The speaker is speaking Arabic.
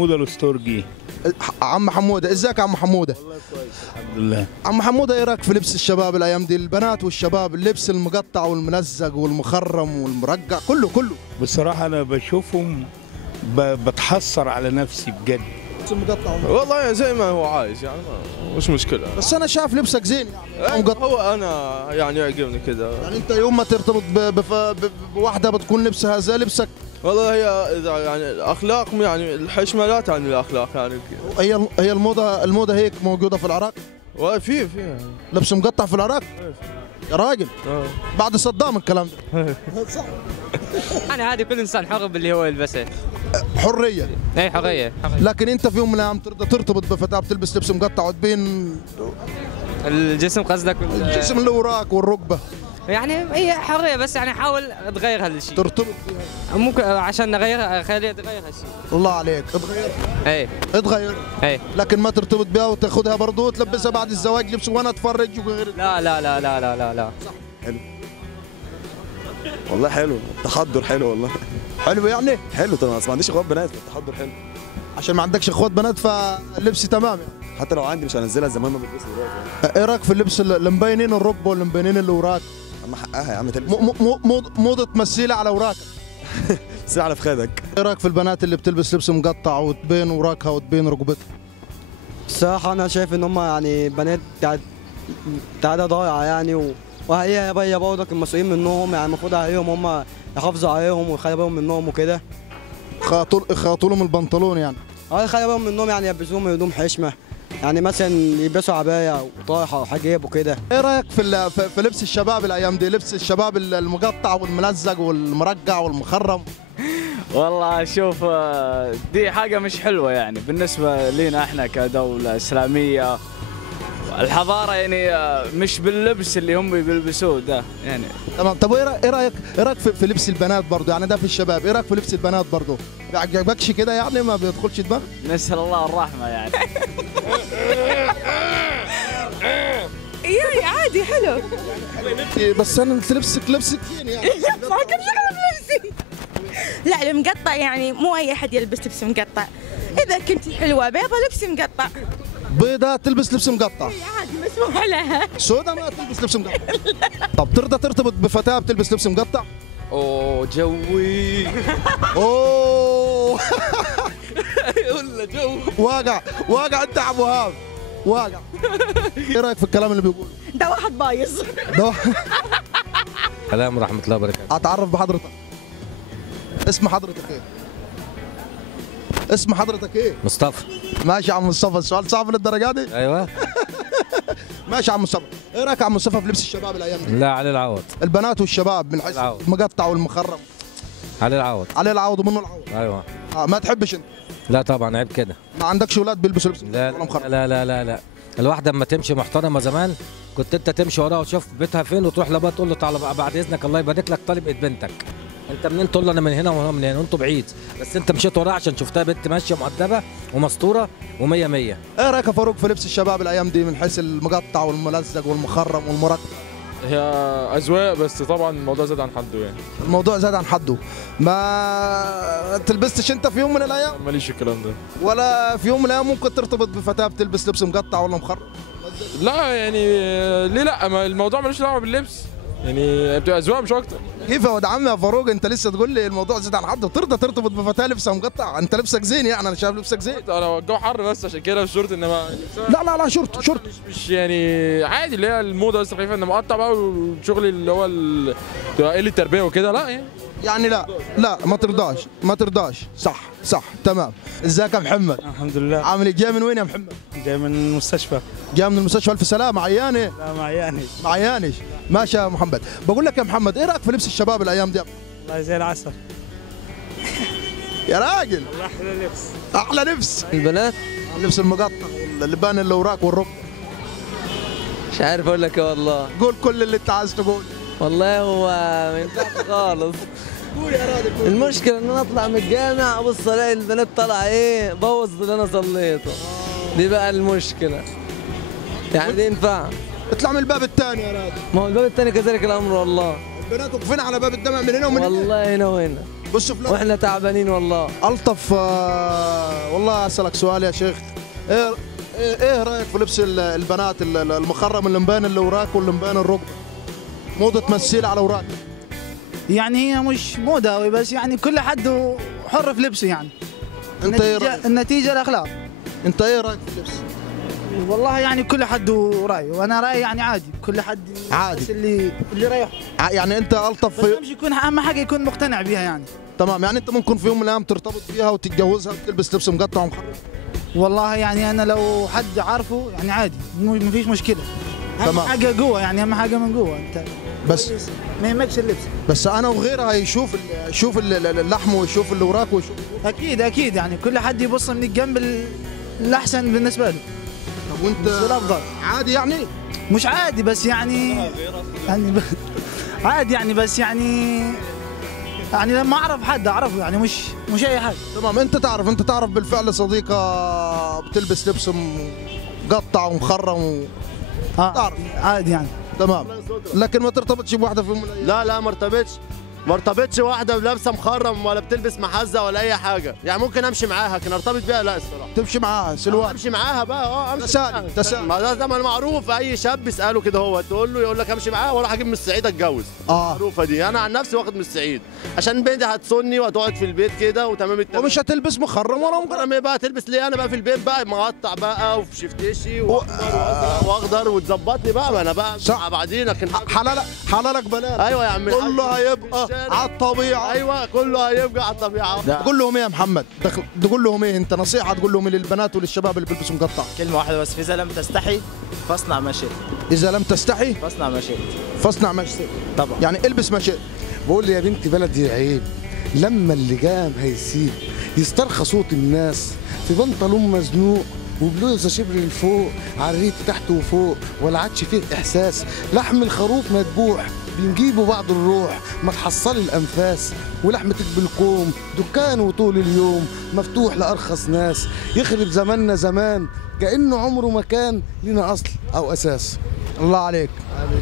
حموده الاستورجي. عم حموده، ازيك يا عم حموده؟ والله كويس الحمد لله. عم حموده، ايه رايك في لبس الشباب الايام دي، البنات والشباب، اللبس المقطع والملزق والمخرم والمرقع كله؟ بصراحه انا بشوفهم بتحسر على نفسي بجد. لبس المقطع والله زي ما هو عايز يعني مش مشكلة. بس انا شايف لبسك زين يعني مقطع. هو انا يعني يعجبني كذا. يعني انت يوم ما ترتبط بواحده بتكون لبسها زي لبسك. والله هي إذا يعني الاخلاق يعني الحشمه لا تعني الاخلاق يعني. هي الموضه هيك موجوده في العراق؟ في لبس مقطع في العراق؟ يا راجل بعد صدام الكلام ده. صح. يعني هذه كل انسان حر باللي هو يلبسه. حريه. اي حريه. لكن انت في يوم من الايام ترضى ترتبط بفتاه بتلبس لبس مقطع وتبين الجسم قصدك؟ الجسم اللي وراك والركبه. يعني هي حريه بس يعني حاول تغير هالشيء. ترتبط فيها ممكن عشان نغيرها، خليها تغير هالشيء. الله عليك، اتغير. اي اتغير. اي لكن ما ترتبط بها وتاخذها برضه وتلبسها بعد الزواج لبس وانا اتفرج وغير. لا لا لا لا لا لا لا. حلو والله، حلو التحضر، حلو والله. حلو يعني؟ حلو طبعا، بس ما عنديش اخوات بنات فالتحضر حلو. عشان ما عندكش اخوات بنات فلبسي تمام يعني. حتى لو عندي مش هنزلها زمان ما بلبسها دلوقتي. ايه رايك في اللبس اللي مبينين الركبه واللي مبينين اللي وراك؟ اما حقها يا عم تلبس. موضه تمثيلها على وراك. سيب على فخادك. ايه رايك في البنات اللي بتلبس لبس مقطع وتبين وراكها وتبين ركبتها؟ الصراحة أنا شايف إن هم يعني بنات تعادة ضايعة يعني، وهي بقى برضك المسؤولين منهم، يعني المفروض عليهم هم يحافظوا عليهم ويخلوا بالهم منهم وكده. خاطوا لهم البنطلون يعني. يخلوا بالهم منهم، يعني يلبسوهم هدوم حشمة، يعني مثلا يلبسوا عباية وطرحة وحجاب وكده. ايه رايك في لبس الشباب الايام دي، لبس الشباب المقطع والملزق والمرقع والمخرم؟ والله شوف، دي حاجة مش حلوة يعني بالنسبة لنا احنا كدولة إسلامية. الحضارة يعني مش باللبس اللي هم بيلبسوه ده يعني. تمام. طب ايه رايك في لبس البنات برضه، يعني ده في الشباب، ايه رايك في لبس البنات برضه؟ ما عجبكش كده يعني، ما بيدخلش دماغك؟ نسأل الله الرحمة يعني. يعني عادي حلو. بس انا لبسك زين يعني. ما كم شغله بلبسي. لا المقطع يعني مو اي احد يلبس لبس مقطع. اذا كنت حلوه بيضه لبسي مقطع. بيضة تلبس لبس مقطع؟ عادي مسموح لها. سودا ما تلبس لبس مقطع. طب ترضى ترتبط بفتاة بتلبس لبس مقطع؟ اوه جوي. اوه. ولا جوي. واقع انت يا ابو وهاب، واقع. ايه رايك في الكلام اللي بيقوله؟ ده واحد بايظ. السلام ورحمة الله وبركاته. اتعرف بحضرتك. اسم حضرتك ايه؟ اسم حضرتك ايه؟ مصطفى. ماشي يا عم مصطفى، السؤال صعب للدرجه دي؟ ايوه. ماشي يا عم مصطفى، ايه رايك يا عم مصطفى في لبس الشباب الايام دي؟ لا، عليه العوض. البنات والشباب من حيث المقطع والمخرم. عليه العوض. عليه العوض ومنه العوض. ايوه. ما تحبش انت؟ لا طبعا، عيب كده. ما عندكش اولاد بيلبسوا لبس لا لا لا لا لا. الواحدة اما تمشي محترمة زمان كنت انت تمشي وراها وتشوف بيتها فين وتروح لبقى تقول له تعالى بقى بعد اذنك الله يبارك لك طالب ايد بنتك. انت منين؟ تقول له انا من هنا وهو من هنا وانتوا بعيد، بس انت مشيت وراها عشان شفتها بنت ماشيه مؤدبه ومستوره ومية مية. ايه رايك يا فاروق في لبس الشباب الايام دي من حيث المقطع والملزق والمخرم والمرقع؟ هي اذواق، بس طبعا الموضوع زاد عن حده يعني. الموضوع زاد عن حده. ما تلبستش انت في يوم من الايام؟ ماليش في الكلام ده. ولا في يوم من الايام ممكن ترتبط بفتاه بتلبس لبس مقطع ولا مخرم؟ لا يعني ليه لا، ما الموضوع ملوش دعوه باللبس يعني، بتبقى اذواق مش اكتر. كيف يا ولد عم يا فاروق، انت لسه تقول لي الموضوع زاد عن حده وترضى ترتبط بفتاه لبسها مقطع؟ انت لبسك زين يعني، انا شايف لبسك زين. انا الجو حر بس عشان كده الشورت، انما لا شورت مش يعني عادي اللي هي الموضه بس خفيفه، انما مقطع بقى والشغل اللي هو تبقى قله التربيه وكده لا يعني لا ما ترضاش. صح تمام. ازيك يا محمد؟ الحمد لله. عامل ايه؟ جاي من وين يا محمد؟ جاي من المستشفى. جاي من المستشفى، الف سلامه. عيانه؟ لا ما عياني. ما عيانش. ماشي يا محمد. بقول لك يا محمد، ايه رايك في لبس الشباب الايام دي؟ والله زي العسل. يا راجل احلى لبس. احلى لبس. البنات اللبس المقطع اللبان اللي وراك والركبه. مش عارف أقول لك إيه والله. قول كل اللي انت عايز تقول. والله هو ما ينفعش خالص. قول يا راجل. المشكلة إن أنا أطلع من الجامع أبص ألاقي البنات طالعة إيه بوظ اللي أنا صليته. دي بقى المشكلة. يعني دي ينفع؟ اطلع من الباب الثاني يا راجل. ما هو الباب الثاني كذلك الأمر والله. البنات واقفين على باب الجامع من هنا ومن هنا. والله هنا وهنا بص فلان واحنا تعبانين والله. الطف. والله اسالك سؤال يا شيخ، ايه رايك في لبس البنات المخرم اللي مبان اللي وراك واللي مبان الركبه؟ موضه تمثيل على وراك. يعني هي مش موضه قوي، بس يعني كل حد حر في لبسه يعني. انت ايه رايك؟ النتيجه الاخلاق. انت ايه رايك في اللبس؟ والله يعني كل حد رايه، وانا رايي يعني عادي، كل حد عادي بس اللي يريحه. يعني انت الطف بس يكون اهم حاجه يكون مقتنع بيها يعني. تمام. يعني انت ممكن في يوم من الايام ترتبط بيها وتتجوزها وتلبس لبس مقطع ومخرم؟ والله يعني انا لو حد عارفه يعني عادي، مفيش مشكله. تمام. اهم حاجه جوه، يعني اهم حاجه من جوه انت بس ما يهمكش اللبس. بس انا وغيرها يشوف اللحم ويشوف اللي وراك ويشوف. اكيد يعني كل حد يبص من الجنب الاحسن بالنسبه له. طب وانت الافضل عادي يعني؟ مش عادي بس يعني عادي يعني، بس يعني لما اعرف حد اعرفه يعني، مش اي حاجه. تمام. انت تعرف بالفعل صديقه بتلبس لبس مقطع ومخرم تعرف عادي يعني. تمام. لكن ما ترتبطش بواحده في يوم من الايام؟ لا ما ارتبطش واحده لابسه مخرم ولا بتلبس محزه ولا اي حاجه، يعني ممكن امشي معاها لكن ارتبط بيها لا الصراحه. تمشي معاها سلوان؟ امشي معاها بقى امشي تسالي. ما ده زمن معروف، اي شاب يساله كده هو تقول له يقول لك امشي معاها واروح اجيب من الصعيد اتجوز. معروفه دي. انا عن نفسي واخد من الصعيد عشان بنتي هتصني وهتقعد في البيت كده وتمام التمام. ومش هتلبس مخرم ولا مخرم ايه بقى تلبس ليه؟ انا بقى في البيت بقى مقطع بقى وفي شفتشي واخضر وتظبطني بقى، ما انا بقى مع بعدين. لكن حلالك بنات. ايوه يا عم كله هيبقى على الطبيعه. ايوه كله هيبقى على الطبيعه. تقول لهم ايه يا محمد؟ تقول لهم ايه انت نصيحه تقول لهم للبنات وللشباب اللي بيلبسوا مقطع؟ كلمه واحده بس، اذا لم تستحي فاصنع ما شئت. اذا لم تستحي فاصنع ما شئت. فاصنع ما شئت طبعا. يعني البس ما شئت. بقول لي يا بنتي بلدي عيب لما اللي جام هيسيب يسترخى صوت الناس في بنطلون مزنوق وبلوزه شبر لفوق عريت تحت وفوق ولا عادش فيه احساس. لحم الخروف مذبوح بنجيبه بعد الروح ما تحصلي الانفاس ولحمتك بالكوم دكان وطول اليوم مفتوح لارخص ناس. يخرب زماننا زمان كانه عمره ما كان لنا اصل او اساس. الله عليك.